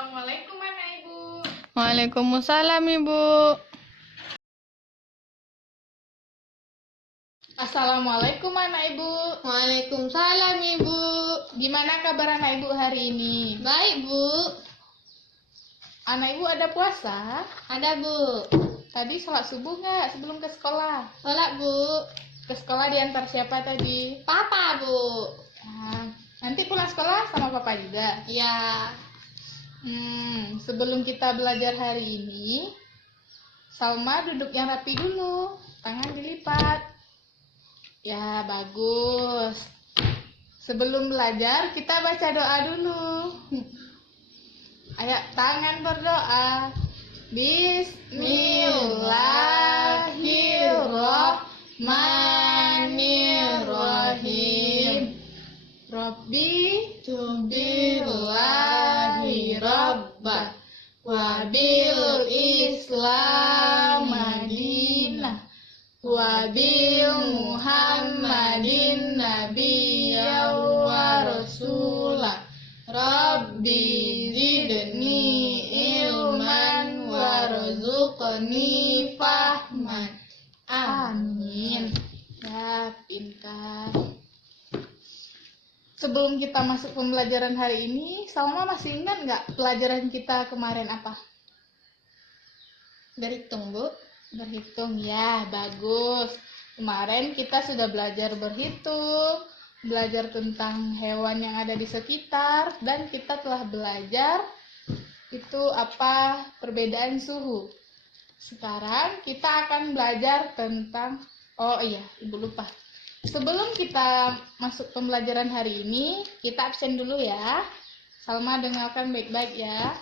Assalamualaikum anak ibu. Waalaikumsalam Ibu. Assalamualaikum anak ibu. Waalaikumsalam Ibu. Gimana kabar anak ibu hari ini? Baik Bu. Anak ibu ada puasa? Ada Bu. Tadi sholat subuh nggak sebelum ke sekolah? Sholat Bu. Ke sekolah diantar siapa tadi? Papa Bu. Nah, nanti pulang sekolah sama papa juga? Ya. Sebelum kita belajar hari ini, Salma duduk yang rapi dulu, tangan dilipat. Ya, bagus. Sebelum belajar, kita baca doa dulu. Ayo, tangan berdoa. Bismillahirrahmanirrahim. Rabbi tubillahi rabba wa bil islam madinah wa bil muhammadin nabiyya wa rasulah. Rabbi zidni ilman warzuqni fahman. Amin. Ya, pintar. Sebelum kita masuk pembelajaran hari ini, Salma masih ingat nggak pelajaran kita kemarin apa? Berhitung Bu. Berhitung, ya, bagus. Kemarin kita sudah belajar berhitung, belajar tentang hewan yang ada di sekitar, dan kita telah belajar itu apa perbedaan suhu. Sekarang kita akan belajar tentang, oh iya, Ibu lupa. Sebelum kita masuk pembelajaran hari ini, kita absen dulu ya. Salma dengarkan baik-baik ya.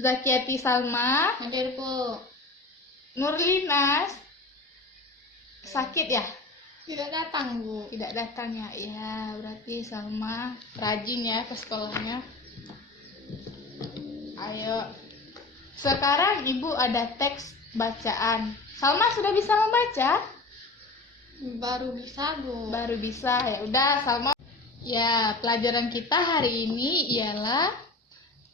Zakiati Salma, Hadir Bu. Nurlinas, sakit ya? Tidak datang Bu. Tidak datang ya? Ya, berarti Salma rajin ya ke sekolahnya. Ayo. Sekarang Ibu ada teks bacaan. Salma sudah bisa membaca? Baru bisa Bu. Baru bisa. Ya udah, Salma. Ya, pelajaran kita hari ini ialah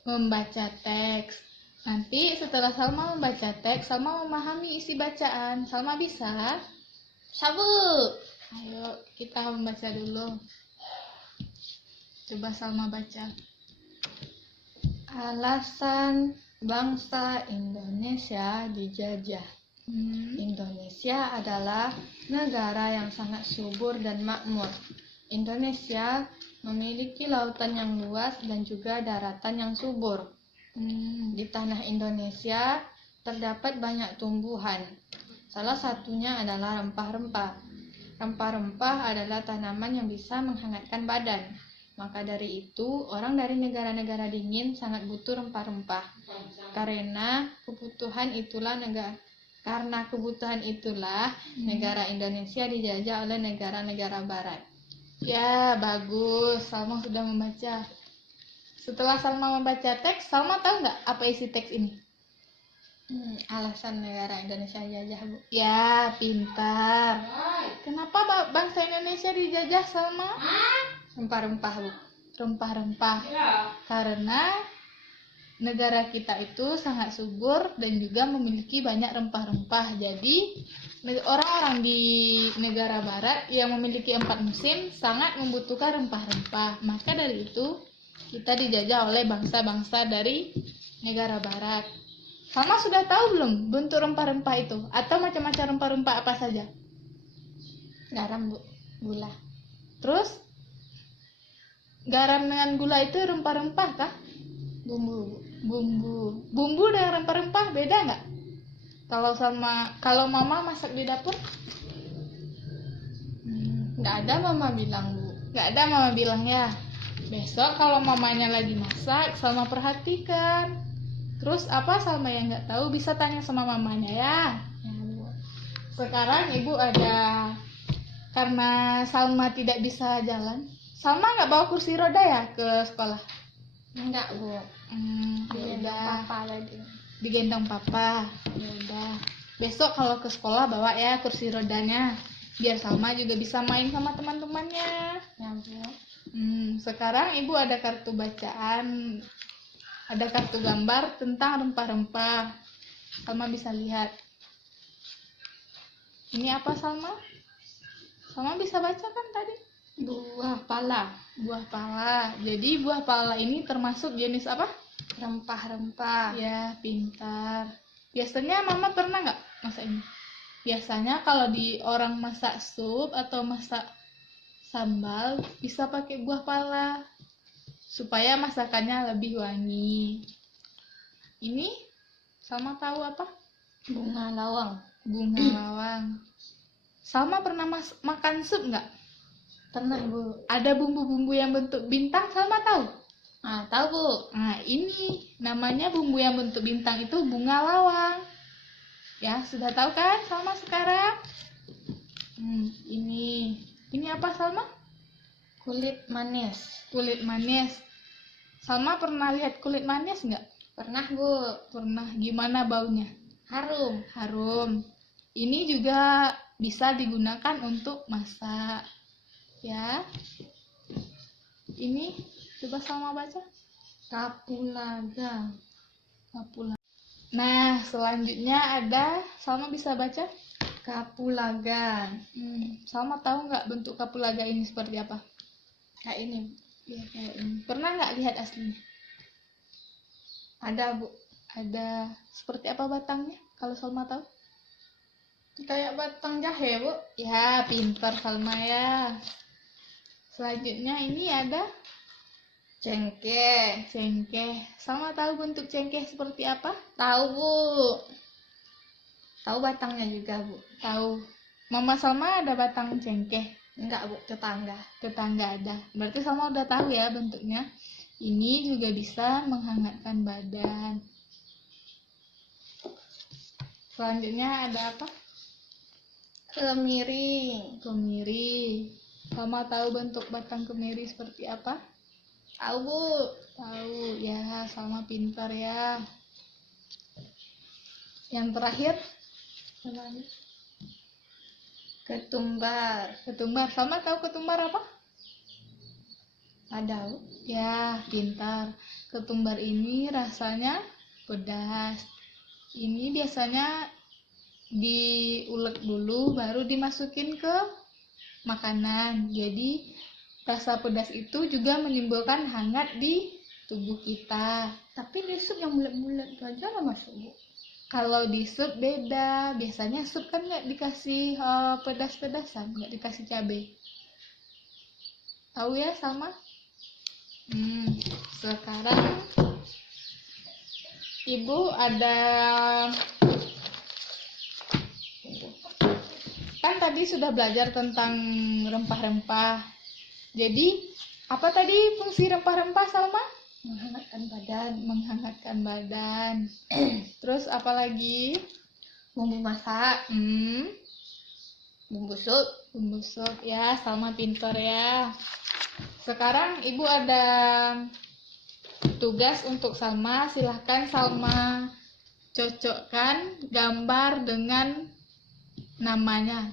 membaca teks. Nanti setelah Salma membaca teks, Salma memahami isi bacaan. Salma bisa? Sabu. Ayo, kita membaca dulu. Coba Salma baca. Alasan bangsa Indonesia dijajah. Indonesia adalah negara yang sangat subur dan makmur. Indonesia memiliki lautan yang luas dan juga daratan yang subur. Di tanah Indonesia terdapat banyak tumbuhan. Salah satunya adalah rempah-rempah. Rempah-rempah adalah tanaman yang bisa menghangatkan badan. Maka dari itu, orang dari negara-negara dingin sangat butuh rempah-rempah. Karena kebutuhan itulah negara Indonesia dijajah oleh negara-negara barat. Ya, bagus. Salma sudah membaca. Setelah Salma membaca teks, Salma tahu nggak apa isi teks ini? Alasan negara Indonesia dijajah Bu. Ya, pintar. Kenapa bangsa Indonesia dijajah, Salma? Rempah-rempah Bu. Rempah-rempah. Karena negara kita itu sangat subur dan juga memiliki banyak rempah-rempah. Jadi orang-orang di negara barat yang memiliki 4 musim sangat membutuhkan rempah-rempah. Maka dari itu kita dijajah oleh bangsa-bangsa dari negara barat. Salma sudah tahu belum bentuk rempah-rempah itu? Atau macam-macam rempah-rempah apa saja? Garam Bu. Gula. Terus garam dengan gula itu rempah-rempah kah? Bumbu Bu. Bumbu dengan rempah-rempah beda nggak? Kalau mama masak di dapur? Nggak ada mama bilang Bu. Nggak ada mama bilang ya. Besok kalau mamanya lagi masak, Salma perhatikan. Terus apa Salma yang nggak tahu bisa tanya sama mamanya ya. Ya Bu. Sekarang Ibu ada, karena Salma tidak bisa jalan. Salma nggak bawa kursi roda ya ke sekolah? Enggak Bu. Ya udah. Papa lagi. Digendong papa. Ya udah. Besok kalau ke sekolah bawa ya kursi rodanya, biar Salma juga bisa main sama teman-temannya. Ya Bu. Sekarang Ibu ada kartu bacaan. Ada kartu gambar tentang rempah-rempah. Salma bisa lihat. Ini apa, Salma? Salma bisa baca kan tadi? Buah pala. Buah pala. Jadi buah pala ini termasuk jenis apa? Rempah-rempah. Ya, pintar. Biasanya Mama pernah nggak masak ini? Biasanya kalau di orang masak sup atau masak sambal bisa pakai buah pala supaya masakannya lebih wangi. Ini Salma tahu apa? Bunga lawang. Bunga lawang. Salma pernah makan sup nggak? Pernah, Bu. Ada bumbu-bumbu yang bentuk bintang, Salma tahu? Tahu, Bu. Nah, ini namanya bumbu yang bentuk bintang itu bunga lawang. Ya, sudah tahu kan Salma sekarang? Ini apa, Salma? Kulit manis. Kulit manis. Salma pernah lihat kulit manis nggak? Pernah, Bu. Pernah. Gimana baunya? Harum. Harum. Ini juga bisa digunakan untuk masak. Ya. Ini coba Salma baca. Kapulaga. Kapulaga. Nah, selanjutnya ada, Salma bisa baca? Kapulaga. Salma tahu nggak bentuk kapulaga ini seperti apa? Kayak ini. Ya, kayak ini. Pernah nggak lihat aslinya? Ada, Bu. Ada. Seperti apa batangnya? Kalau Salma tahu? Kayak batang jahe, Bu. Ya, pintar Salma ya. Selanjutnya ini ada Cengkeh. cengkeh. Salma tahu bentuk cengkeh seperti apa? Tahu, Bu. Tahu batangnya juga, Bu. Tahu. Mama Salma ada batang cengkeh? Enggak, Bu. Tetangga. Tetangga ada. Berarti Salma udah tahu ya bentuknya. Ini juga bisa menghangatkan badan. Selanjutnya ada apa? Kemiri. Kemiri. Salma tahu bentuk batang kemiri seperti apa? Tahu, Bu. Tahu. Ya, Salma pintar ya. Yang terakhir, Ketumbar. ketumbar. Salma tahu ketumbar apa? Ada, Bu. Ya, pintar. Ketumbar ini rasanya pedas. Ini biasanya diulek dulu baru dimasukin ke makanan. Jadi rasa pedas itu juga menimbulkan hangat di tubuh kita. Tapi di sup yang bulat-bulat itu aja nggak masuk, Bu. Kalau di sup beda. Biasanya sup kan nggak dikasih pedas-pedasan, nggak dikasih cabai. Tahu ya, Salma? Sekarang Ibu ada, kan tadi sudah belajar tentang rempah-rempah. Jadi apa tadi fungsi rempah-rempah, Salma? Menghangatkan badan. Menghangatkan badan. Terus apa lagi? Bumbu masak. Bumbu sup. Bumbu sup. Ya, Salma pintar ya. Sekarang Ibu ada tugas untuk Salma. Silahkan Salma cocokkan gambar dengan namanya.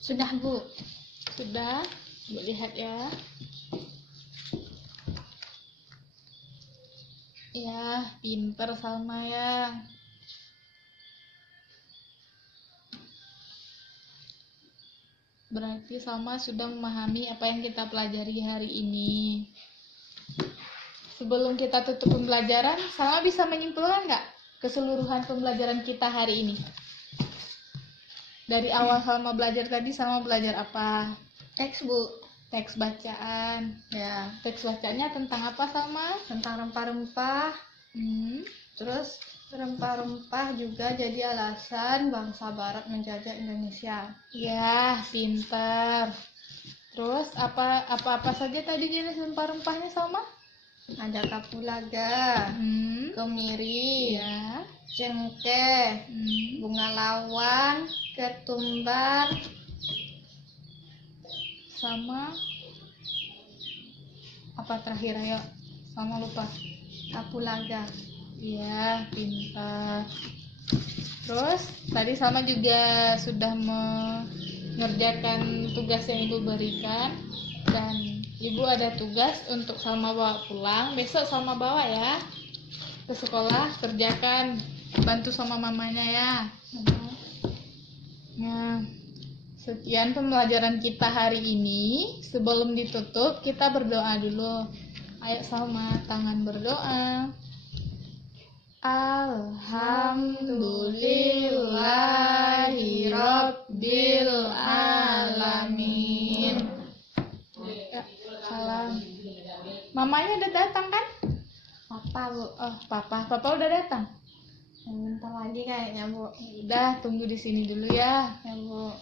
Sudah, Bu. Sudah? Ibu lihat ya. Ya, pinter Salma ya. Berarti Salma sudah memahami apa yang kita pelajari hari ini. Sebelum kita tutup pembelajaran, Salma bisa menyimpulkan nggak keseluruhan pembelajaran kita hari ini? Dari awal Salma belajar tadi, Salma belajar apa? Teks, Bu. Teks bacaan. Ya, Teks bacaannya tentang apa, Salma? tentang rempah-rempah. Terus rempah-rempah juga jadi alasan bangsa Barat menjajah Indonesia. Ya, pintar. Terus apa saja tadi jenis rempah-rempahnya, Salma? Ada kapulaga, kemiri, Ya. cengkeh, bunga lawang, ketumbar, Sama apa terakhir, ayo? Sama lupa. kapulaga. Iya, pintar. Terus tadi Salma juga sudah mengerjakan tugas yang Ibu berikan, dan Ibu ada tugas untuk Salma bawa pulang. Besok Salma bawa ya ke sekolah, kerjakan, bantu sama mamanya ya. Nah, sekian pembelajaran kita hari ini. Sebelum ditutup, kita berdoa dulu. Ayo Salma, tangan berdoa. Alhamdulillahirabbil alamin. Ya, salam. Mamanya udah datang kan? Papa, Bu. Oh, papa udah datang. Bentar lagi kayaknya, Bu. Udah, tunggu di sini dulu ya. Ya, Bu.